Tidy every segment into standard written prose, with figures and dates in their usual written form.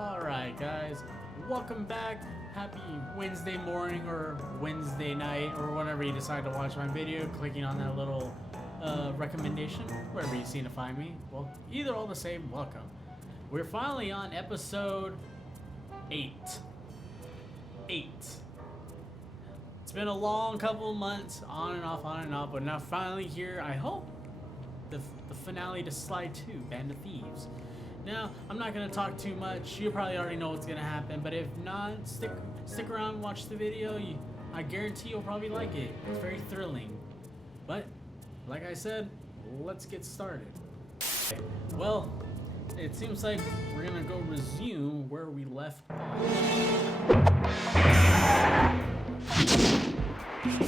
Alright guys, welcome back. Happy Wednesday morning or Wednesday night or whenever you decide to watch my video, clicking on that little recommendation, wherever you seem to find me. Well, either all the same, welcome. We're finally on episode 8. It's been a long couple of months, on and off, but now finally here, I hope, the finale to Sly 2, Band of Thieves. Now, I'm not going to talk too much. You probably already know what's going to happen, but if not, stick around and watch the video. I guarantee you'll probably like it. It's very thrilling. But, like I said, let's get started. Well, it seems like we're going to go resume where we left off.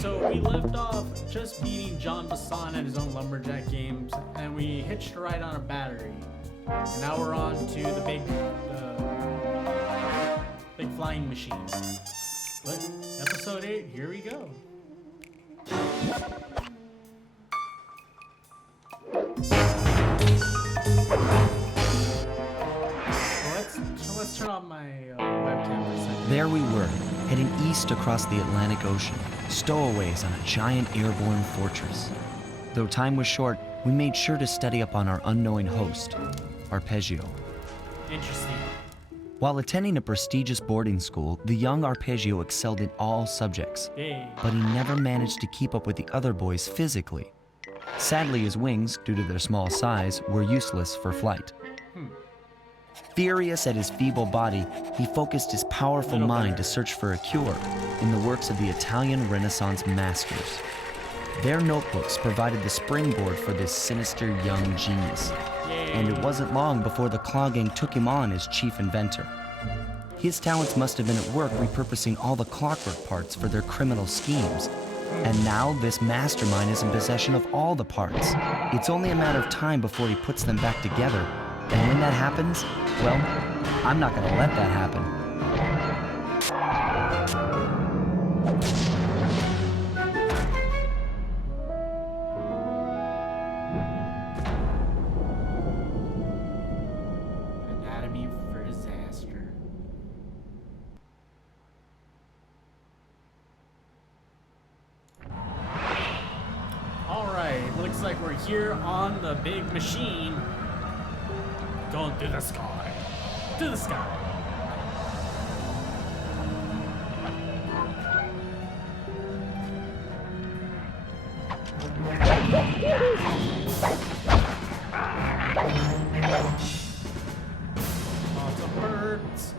So we left off just beating John Bassan at his own lumberjack games, and we hitched a ride on a battery. And now we're on to the big flying machine. But episode 8, here we go. Let's turn off my webcam for a second. There we were, heading east across the Atlantic Ocean, stowaways on a giant airborne fortress. Though time was short, we made sure to study up on our unknowing host, Arpeggio. Interesting. While attending a prestigious boarding school, the young Arpeggio excelled in all subjects, but he never managed to keep up with the other boys physically. Sadly, his wings, due to their small size, were useless for flight. Furious at his feeble body, he focused his powerful mind to search for a cure in the works of the Italian Renaissance masters. Their notebooks provided the springboard for this sinister young genius, and it wasn't long before the Claw Gang took him on as chief inventor. His talents must have been at work repurposing all the clockwork parts for their criminal schemes, and now this mastermind is in possession of all the parts. It's only a matter of time before he puts them back together, and when that happens, well, I'm not gonna let that happen. Anatomy for disaster. Alright, looks like we're here on the big machine. Going through the sky. To the sky. Lots of birds.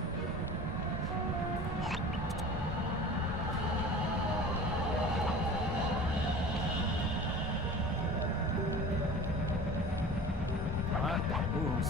What? Ooh,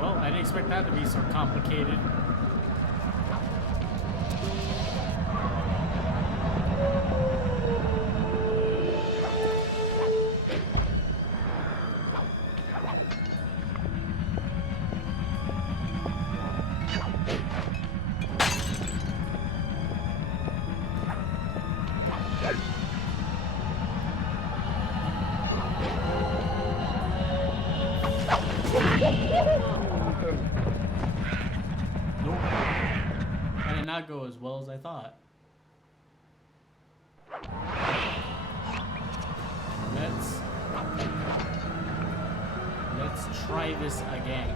Well, I didn't expect that to be so complicated. not go as well as I thought. Let's try this again.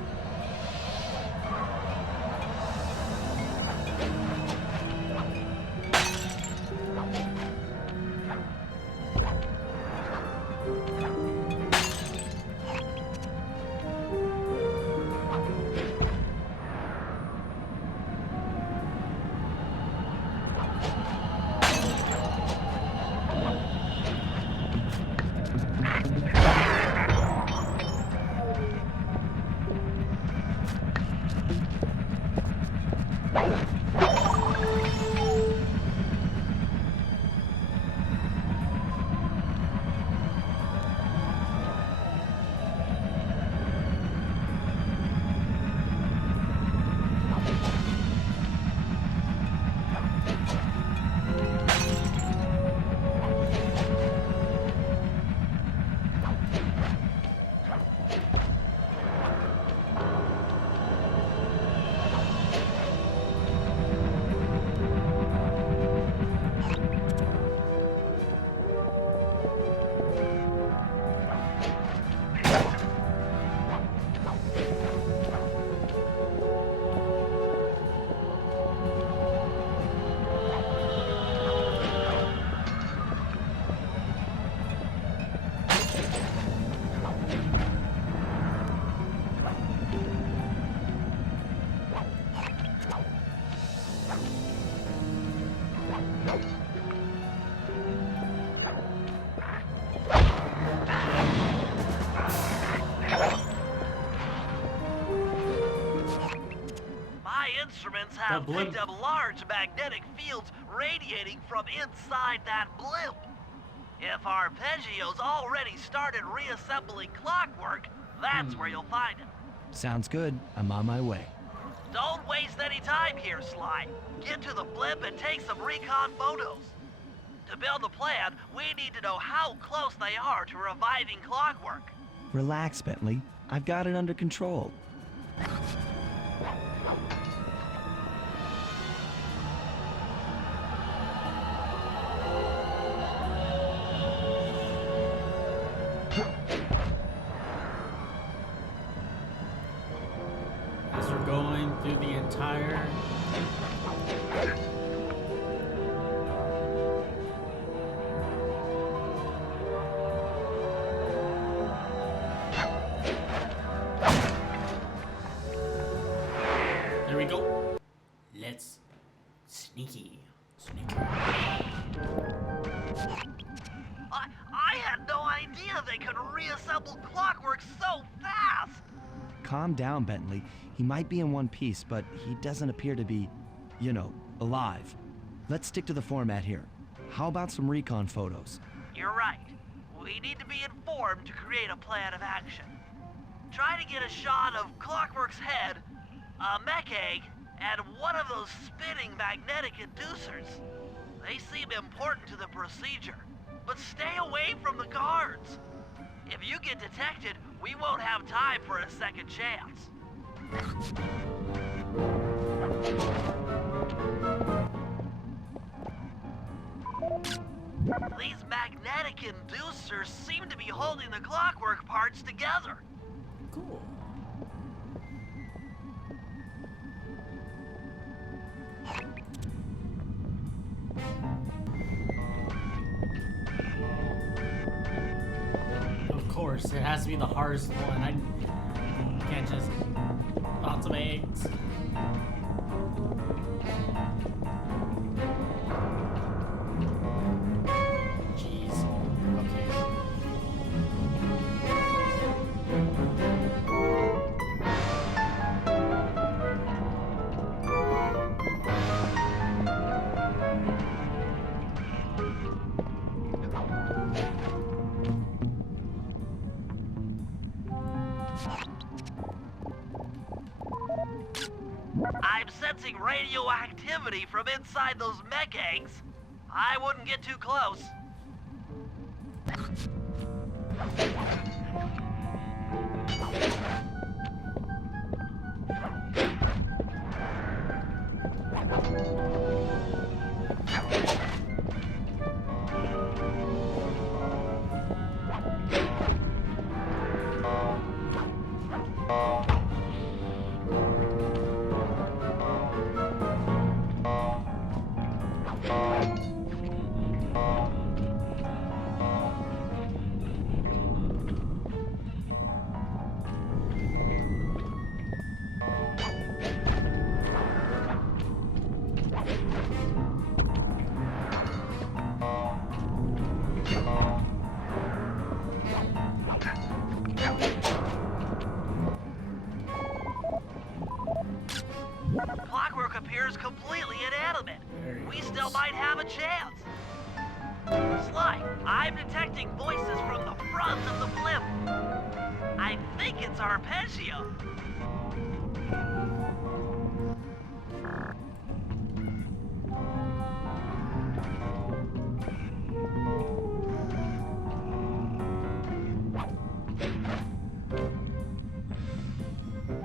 Instruments have picked up large magnetic fields radiating from inside that blimp. If Arpeggio's already started reassembling Clockwork, that's where you'll find it. Sounds good. I'm on my way. Don't waste any time here, Sly. Get to the blimp and take some recon photos. To build a plan, we need to know how close they are to reviving Clockwork. Relax, Bentley. I've got it under control. As we're going through the entire there we go. Let's sneaky. I had no idea they could reassemble Clockwork so fast! Calm down, Bentley. He might be in one piece, but he doesn't appear to be, you know, alive. Let's stick to the format here. How about some recon photos? You're right. We need to be informed to create a plan of action. Try to get a shot of Clockwork's head, a mech egg, and one of those spinning magnetic inducers. They seem important to the procedure, but stay away from the guards. If you get detected, we won't have time for a second chance. These magnetic inducers seem to be holding the Clockwork parts together. Cool. Of course, it has to be the hardest one. I can't just lots of eggs. Jeez. Okay. I'm sensing radioactivity from inside those mech eggs. I wouldn't get too close. Clockwork appears completely inanimate. There he We goes. still might have a chance. Sly, I'm detecting voices from the front of the blimp. I think it's Arpeggio.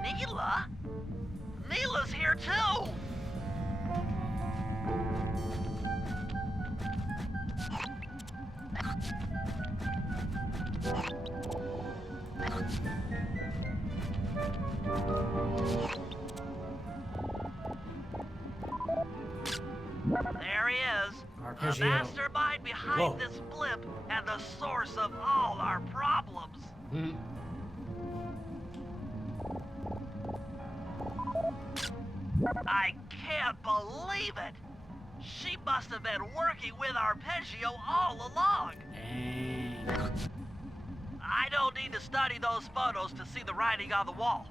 Neela? Neela's here too! There he is. Arpeggio. The mastermind behind Whoa. this blip and the source of all our problems. Mhm. I can't believe it. She must have been working with Arpeggio all along. Dang. I don't need to study those photos to see the writing on the wall.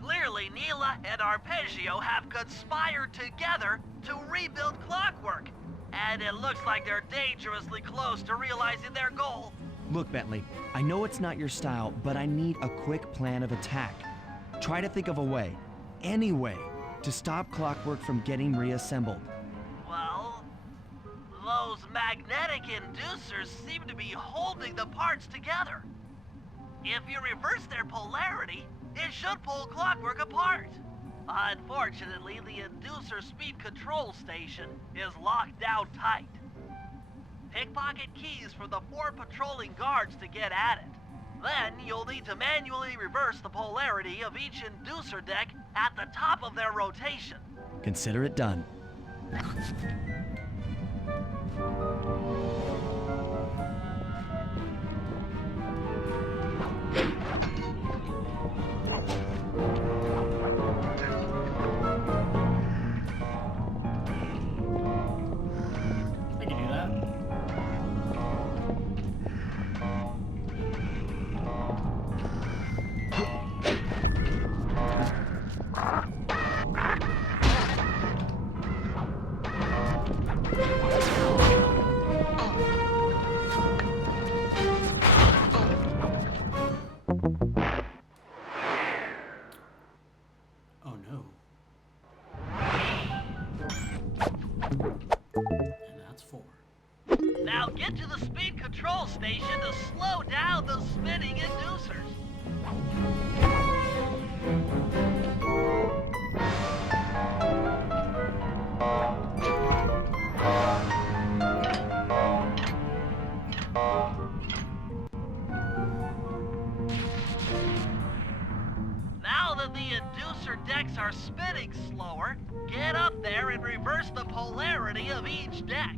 Clearly, Neela and Arpeggio have conspired together to rebuild Clockwork. And it looks like they're dangerously close to realizing their goal. Look, Bentley, I know it's not your style, but I need a quick plan of attack. Try to think of a way, any way, to stop Clockwork from getting reassembled. Well, those magnetic inducers seem to be holding the parts together. If you reverse their polarity, it should pull Clockwork apart. Unfortunately, the inducer speed control station is locked down tight. Pickpocket keys from the 4 patrolling guards to get at it. Then you'll need to manually reverse the polarity of each inducer deck at the top of their rotation. Consider it done. I can do that. Oh no. And that's 4. Now get to the speed control station to slow down the spinning inducers. Now that the inducer decks are spinning slower, get up there and reverse the polarity of each deck.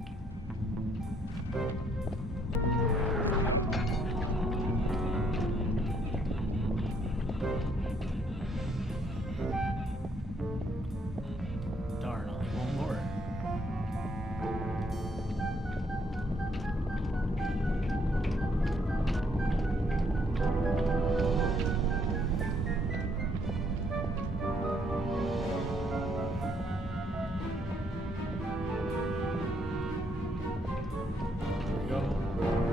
Darn, only one more. There we go. There we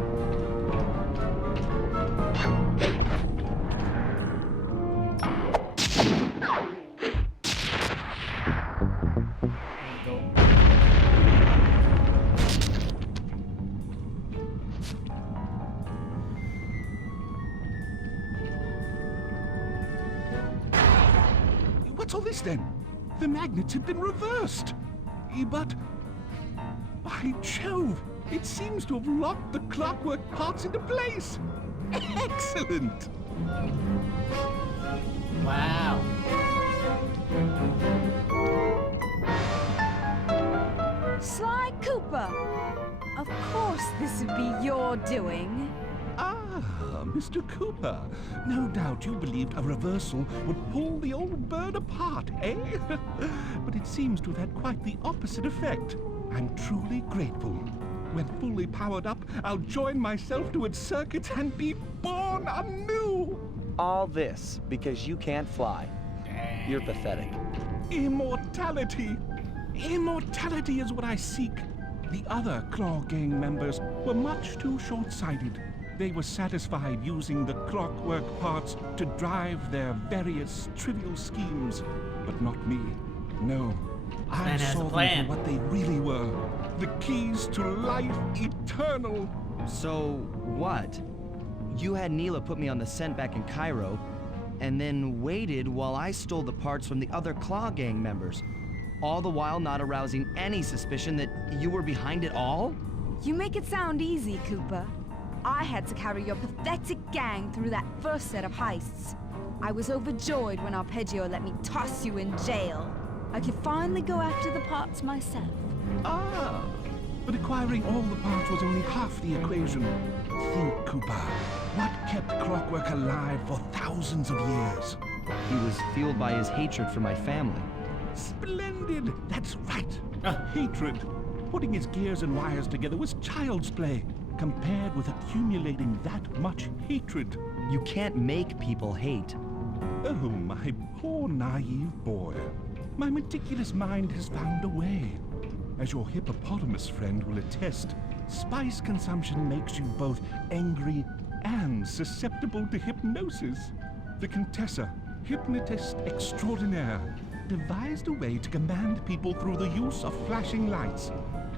go. What's all this then? The magnets have been reversed. But, by Jove, it seems to have locked the clockwork parts into place. Excellent. Wow. Sly Cooper! Of course this would be your doing. Ah, Mr. Cooper. No doubt you believed a reversal would pull the old bird apart, eh? But it seems to have had quite the opposite effect. I'm truly grateful. When fully powered up, I'll join myself to its circuits and be born anew. All this because you can't fly. Dang. You're pathetic. Immortality! Immortality is what I seek. The other Claw Gang members were much too short-sighted. They were satisfied using the clockwork parts to drive their various trivial schemes. But not me. No. I Man has a saw them plan. for what they really were. The keys to life eternal. So, what? You had Neela put me on the scent back in Cairo, and then waited while I stole the parts from the other Claw Gang members, all the while not arousing any suspicion that you were behind it all? You make it sound easy, Cooper. I had to carry your pathetic gang through that first set of heists. I was overjoyed when Arpeggio let me toss you in jail. I could finally go after the parts myself. Ah, but acquiring all the parts was only half the equation. Think, Cooper. What kept Clockwork alive for thousands of years? He was fueled by his hatred for my family. Splendid! That's right. Hatred. Putting his gears and wires together was child's play, compared with accumulating that much hatred. You can't make people hate. Oh, my poor naive boy. My meticulous mind has found a way. As your hippopotamus friend will attest, spice consumption makes you both angry and susceptible to hypnosis. The Contessa, hypnotist extraordinaire, devised a way to command people through the use of flashing lights.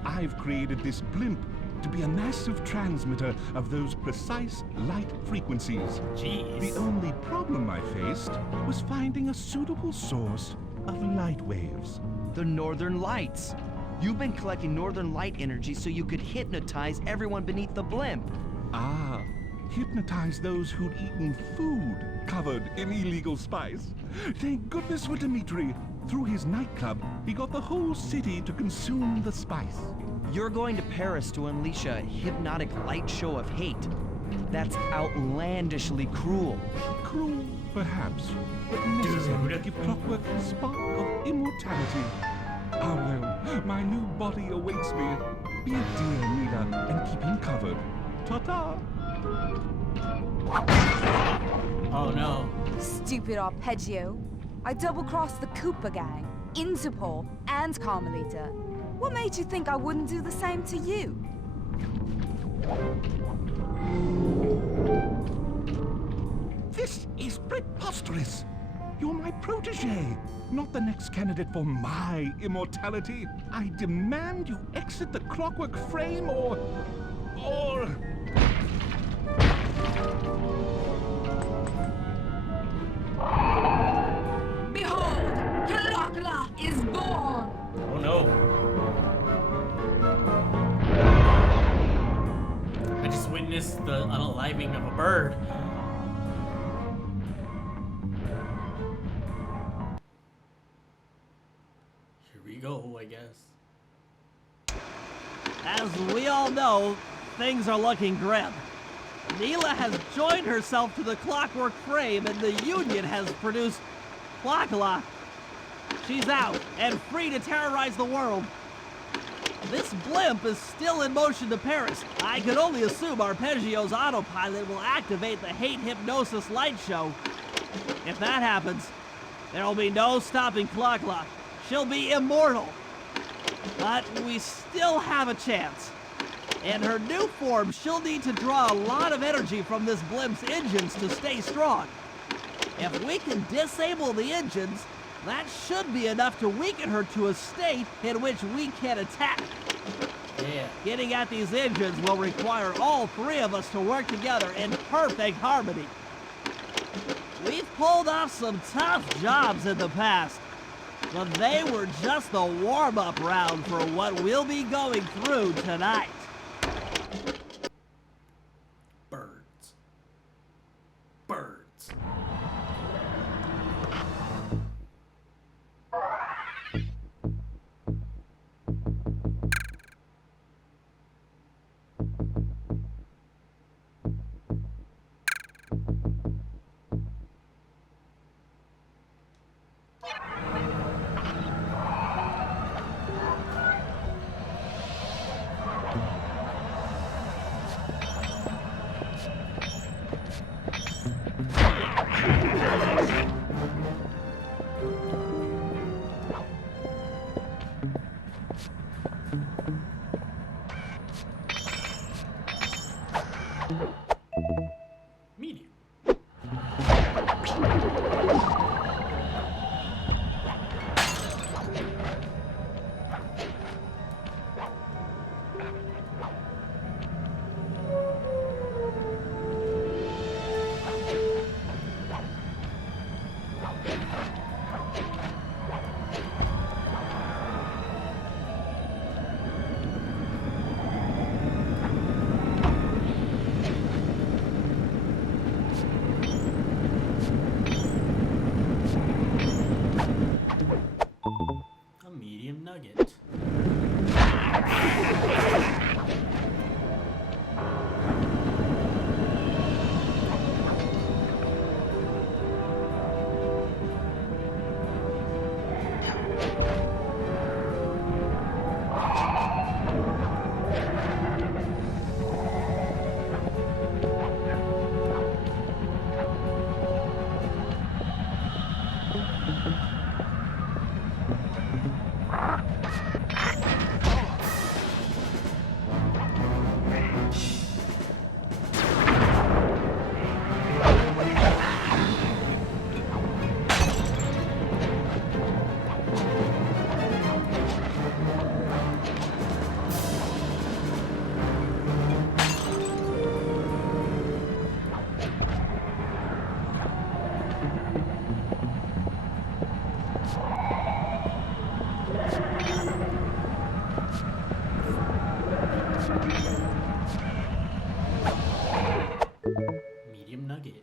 I've created this blimp to be a massive transmitter of those precise light frequencies. Jeez. The only problem I faced was finding a suitable source of light waves. The Northern Lights. You've been collecting Northern Light energy so you could hypnotize everyone beneath the blimp. Ah, hypnotize those who'd eaten food covered in illegal spice. Thank goodness for Dmitri. Through his nightclub, he got the whole city to consume the spice. You're going to Paris to unleash a hypnotic light show of hate. That's outlandishly cruel. Cruel, perhaps, but necessary to give Clockwork a spark of immortality. Ah, well, my new body awaits me. Be a dear, Nita, and keep him covered. Ta-ta! Oh no. Stupid Arpeggio. I double-crossed the Cooper gang, Interpol, and Carmelita. What made you think I wouldn't do the same to you? This is preposterous! You're my protege, not the next candidate for my immortality. I demand you exit the Clockwork frame or... Behold, Kalakla is born! Oh no. I just witnessed the unaliving of a bird. Here we go, I guess. As we all know, things are looking grim. Neela has joined herself to the Clockwork frame and the Union has produced Clockla. She's out and free to terrorize the world. This blimp is still in motion to Paris. I can only assume Arpeggio's autopilot will activate the hate hypnosis light show. If that happens, there'll be no stopping Clockla. She'll be immortal. But we still have a chance. In her new form, she'll need to draw a lot of energy from this blimp's engines to stay strong. If we can disable the engines, that should be enough to weaken her to a state in which we can attack. Yeah. Getting at these engines will require all three of us to work together in perfect harmony. We've pulled off some tough jobs in the past, but they were just the warm-up round for what we'll be going through tonight. Birds. Birds. Medium nugget.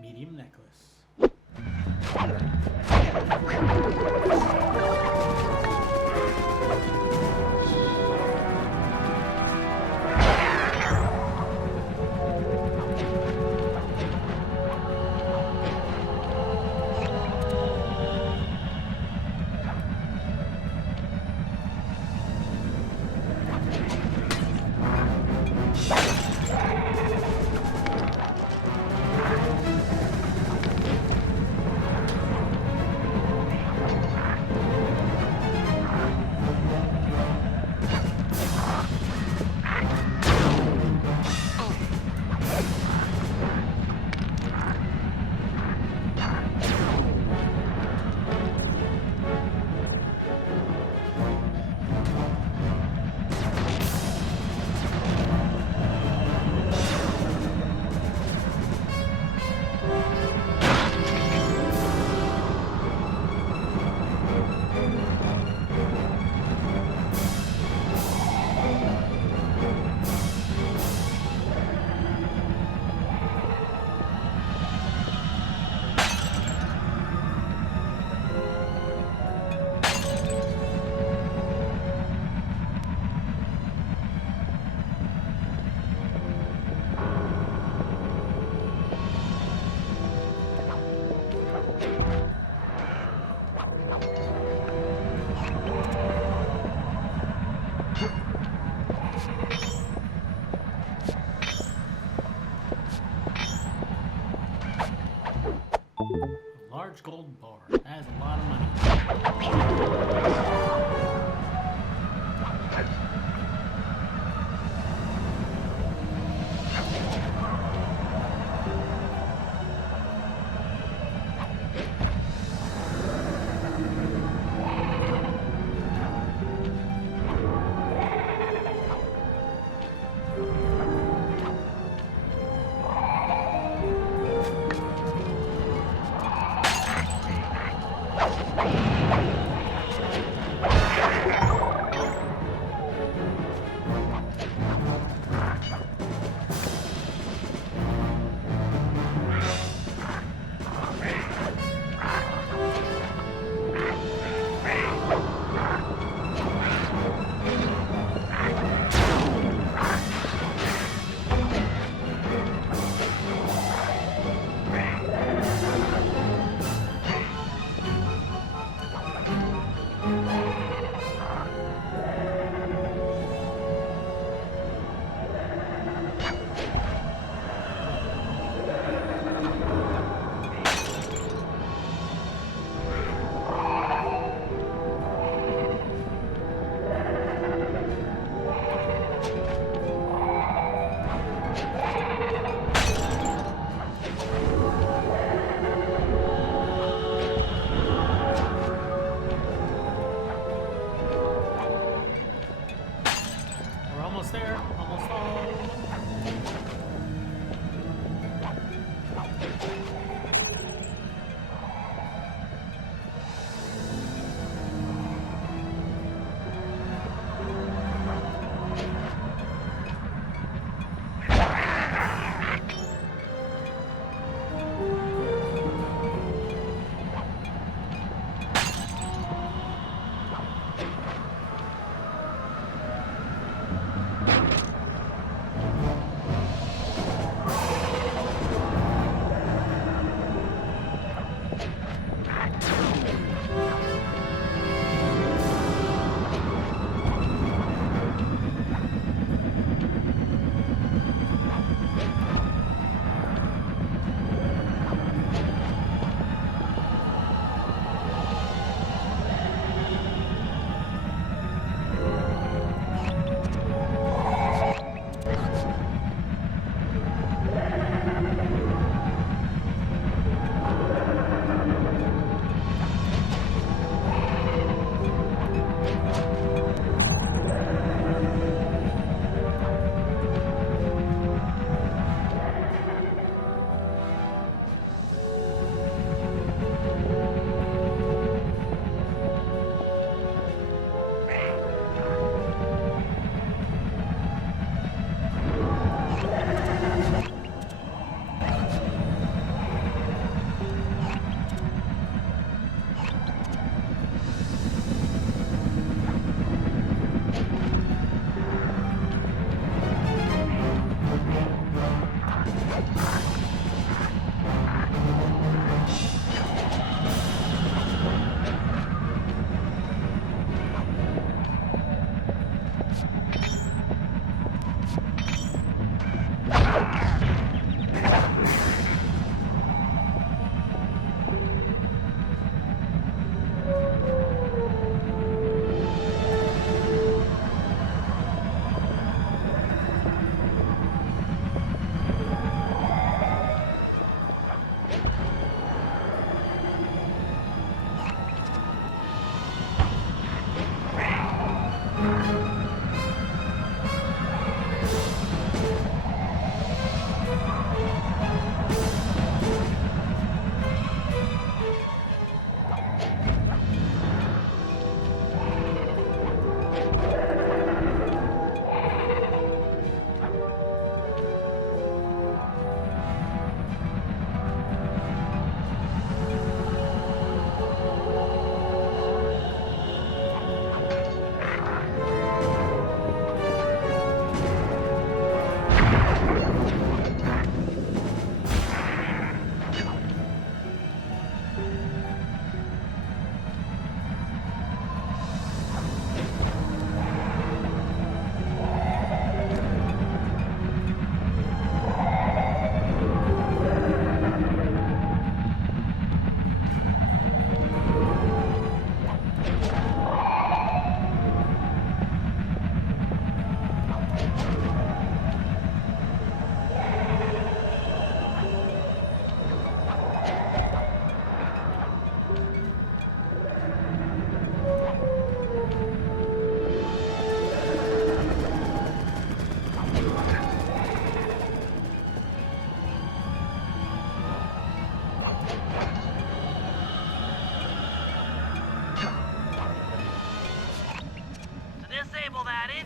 Medium necklace. Large gold bar. That is a lot of money.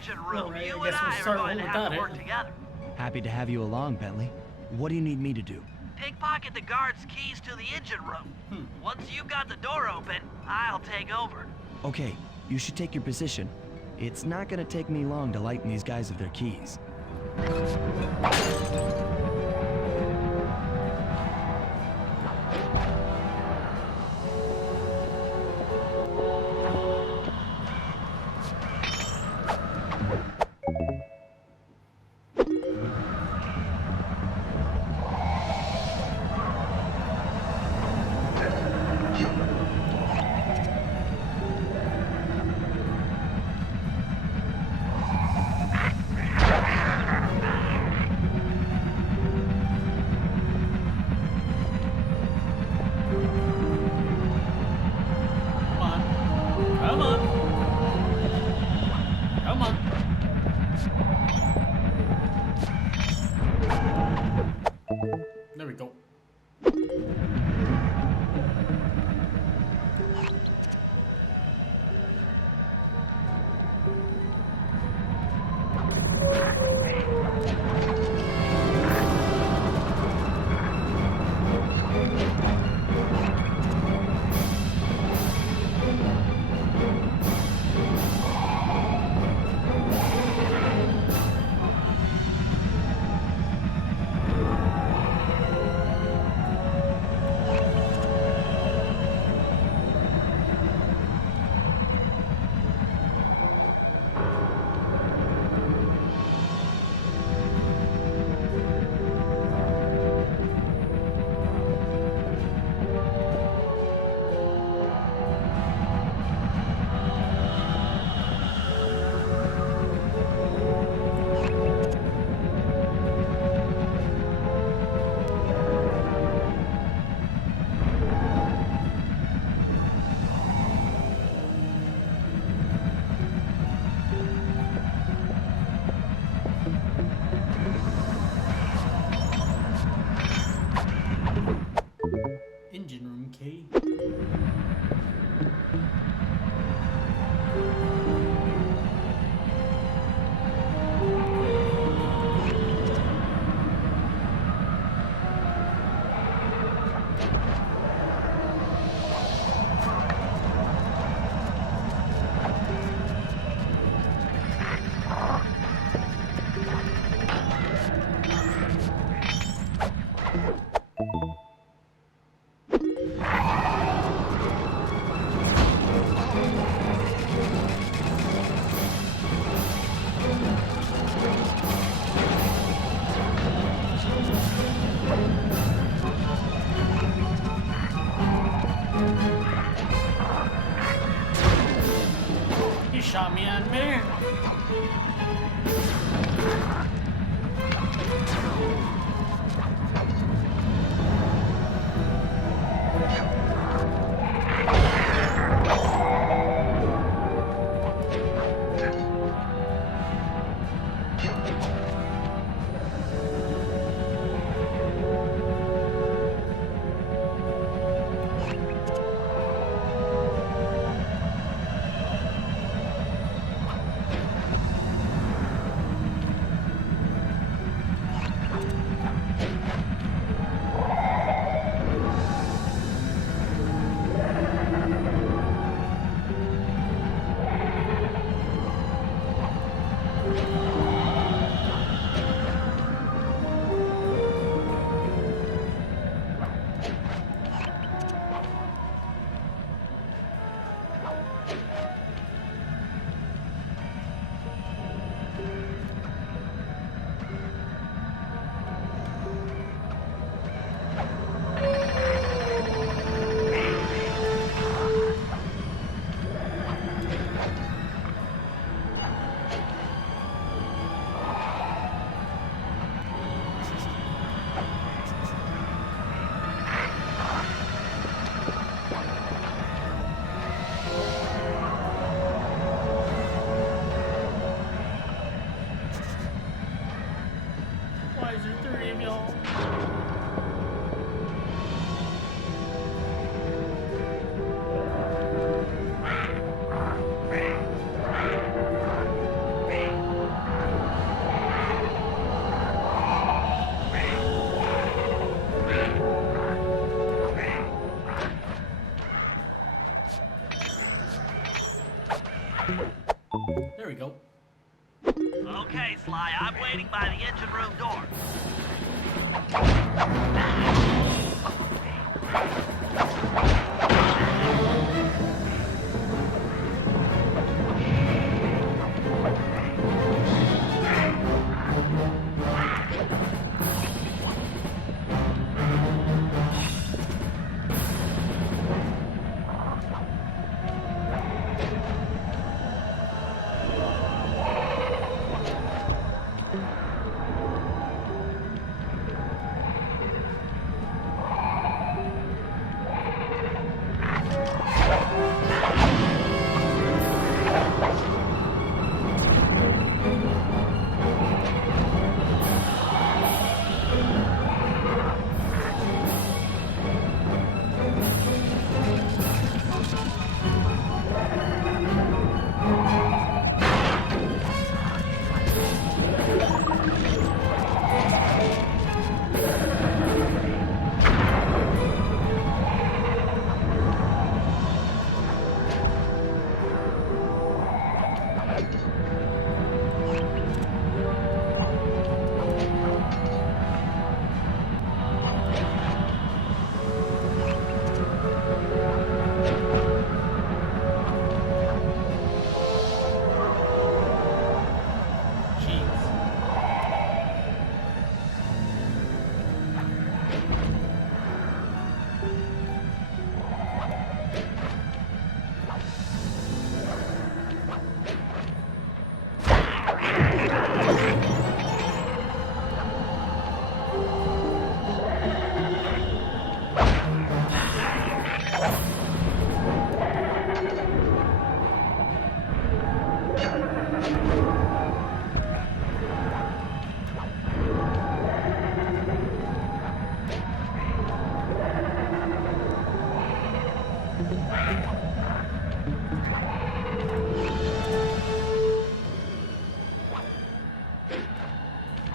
engine room, Alright, I you guess and we'll I are start going to one have to without work it. together. Happy to have you along, Bentley. What do you need me to do? Pickpocket the guard's keys to the engine room. Once you've got the door open, I'll take over. Okay, you should take your position. It's not gonna take me long to lighten these guys of their keys. He shot me on midair. Why is there three of y'all? There we go. Okay, Sly, I'm waiting by the engine room door.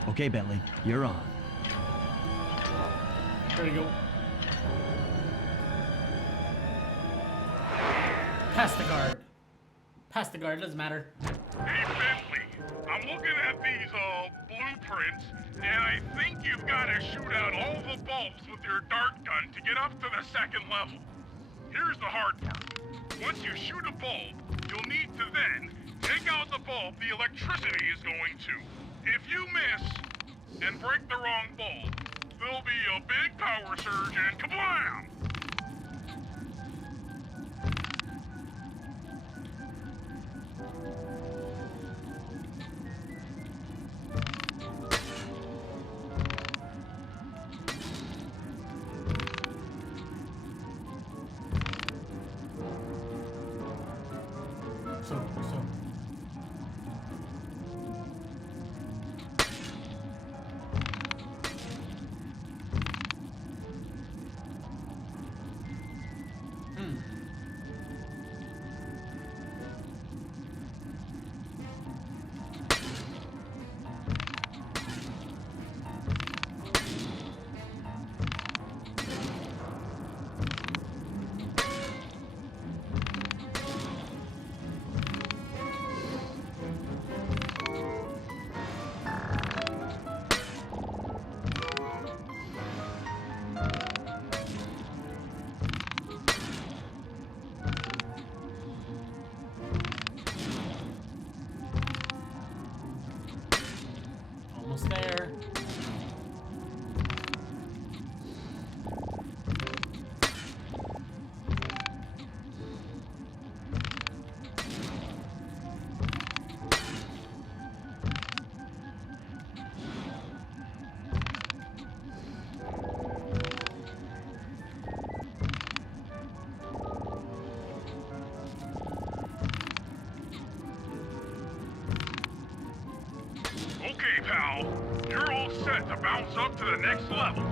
Okay, Bentley, you're on. There you go. Pass the guard. Pass the guard, doesn't matter. Hey, Bentley, I'm looking at these, blue blueprints, and I think you've got to shoot out all the bulbs with your dart gun to get up to the second level. Here's the hard part. Once you shoot a bulb, you'll need to then take out the bulb the electricity is going to. If you miss and break the wrong bulb, there'll be a big power surge and kablam! So. Almost there. Okay, pal. You're all set to bounce up to the next level.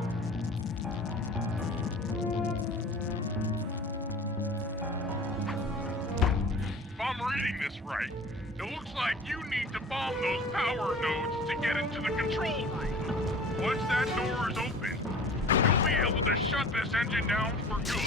If I'm reading this right, it looks like you need to bomb those power nodes to get into the control room. Once that door is open, you'll be able to shut this engine down for good.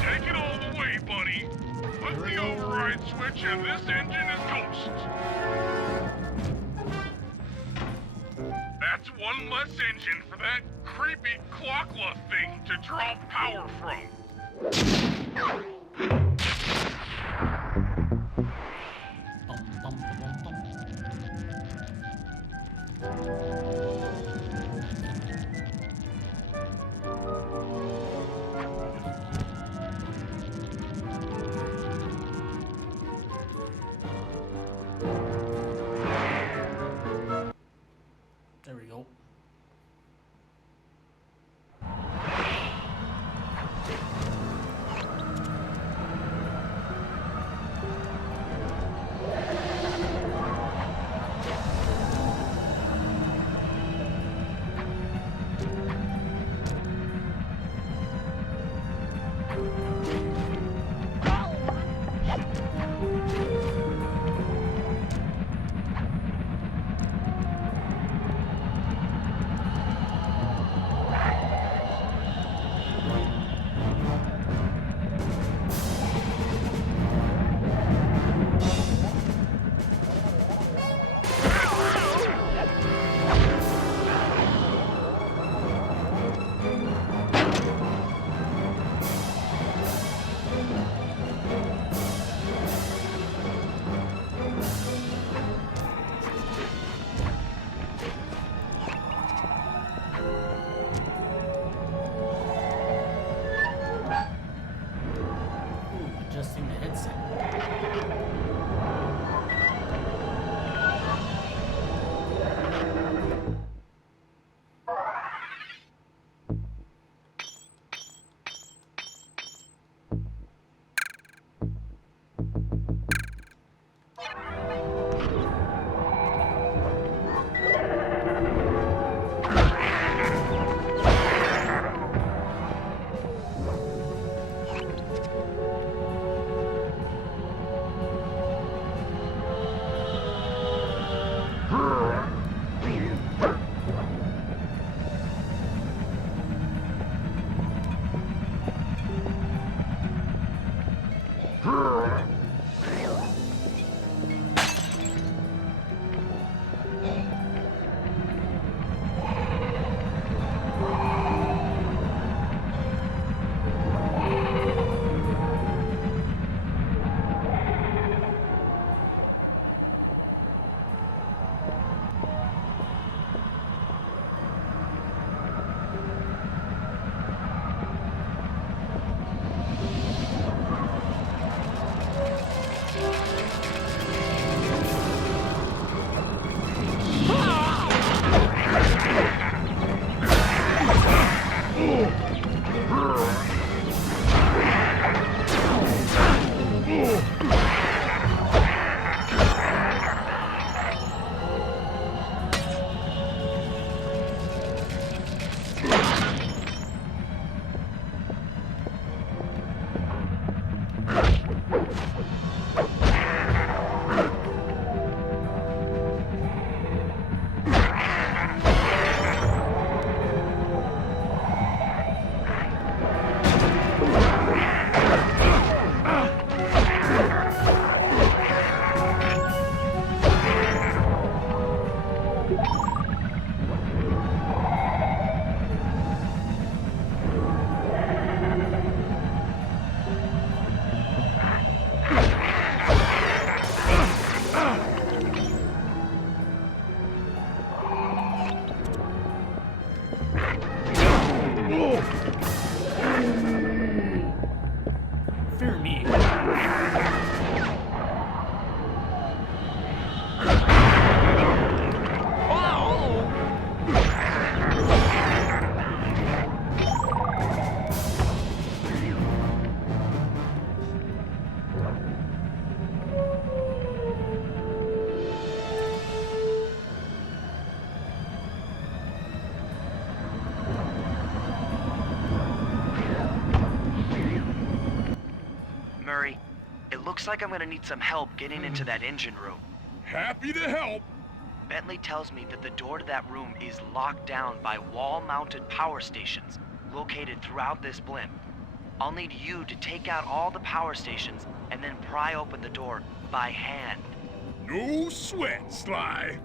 Take it all the way, buddy. Put the override switch and this engine is toast. That's one less engine for that creepy Clockla thing to draw power from. Bum, bum, bum, bum. There we go. Fear me. Murray, it looks like I'm gonna need some help getting into that engine room. Happy to help. Bentley tells me that the door to that room is locked down by wall-mounted power stations located throughout this blimp. I'll need you to take out all the power stations and then pry open the door by hand. No sweat, Sly.